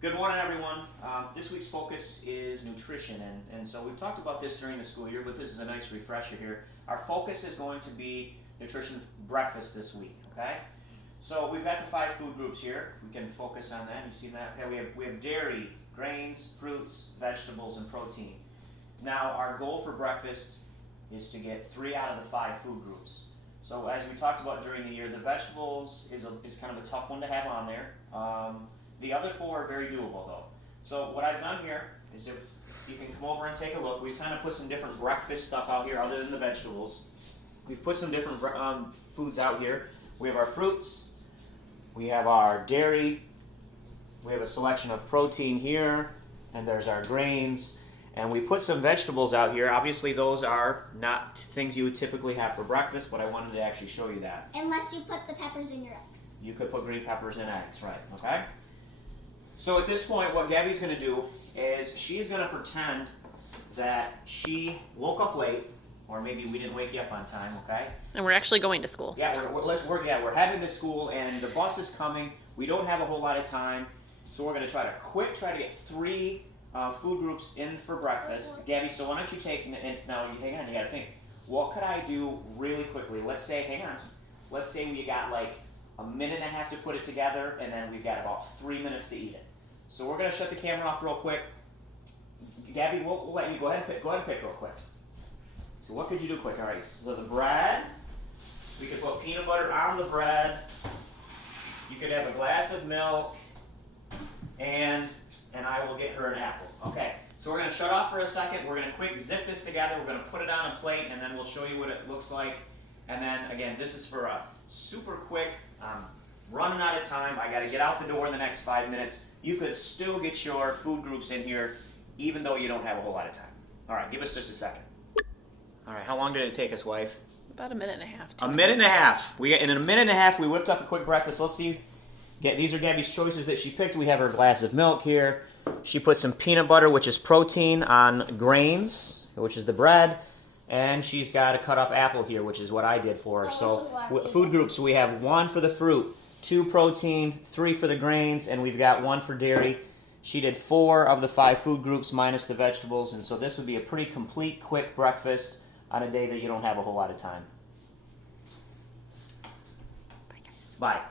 Good morning, everyone. This week's focus is nutrition, and so we've talked about this during the school year, but this is a nice refresher here. Our focus is going to be nutrition breakfast this week, okay? So we've got the 5 food groups here. We can focus on that. You see that? Okay, we have dairy, grains, fruits, vegetables, and protein. Now, our goal for breakfast is to get 3 out of the 5 food groups. So as we talked about during the year, the vegetables is kind of a tough one to have on there. The other 4 are very doable though. So what I've done here is, if you can come over and take a look, we've kind of put some different breakfast stuff out here other than the vegetables. We've put some different foods out here. We have our fruits, we have our dairy, we have a selection of protein here, and there's our grains. And we put some vegetables out here. Obviously those are not things you would typically have for breakfast, but I wanted to actually show you that. Unless you put the peppers in your eggs. You could put green peppers in eggs, right, okay? So at this point, what Gabby's going to do is she's going to pretend that she woke up late, or maybe we didn't wake you up on time, okay? And we're actually going to school. Yeah, we're heading to school, and the bus is coming. We don't have a whole lot of time, so we're going to try to get 3 food groups in for breakfast. Gabby, so why don't you take, and now hang on, you got to think, what could I do really quickly? Let's say we got like a minute and a half to put it together, and then we've got about 3 minutes to eat it. So we're going to shut the camera off real quick. Gabby, we'll let you go ahead and pick real quick. So what could you do quick? All right, so the bread, we could put peanut butter on the bread. You could have a glass of milk, and I will get her an apple. Okay, so we're going to shut off for a second. We're going to quick zip this together. We're going to put it on a plate, and then we'll show you what it looks like. And then, again, this is for a super quick, running out of time. I got to get out the door in the next 5 minutes. You could still get your food groups in here, even though you don't have a whole lot of time. All right, give us just a second. All right, how long did it take us, wife? About a minute and a half. A minute and a half. In a minute and a half, we whipped up a quick breakfast. Let's see. These are Gabby's choices that she picked. We have her glass of milk here. She put some peanut butter, which is protein, on grains, which is the bread. And she's got a cut up apple here, which is what I did for her. So food groups, we have 1 for the fruit, 2 protein, 3 for the grains, and we've got 1 for dairy. She did 4 of the 5 food groups minus the vegetables, and so this would be a pretty complete, quick breakfast on a day that you don't have a whole lot of time. Bye.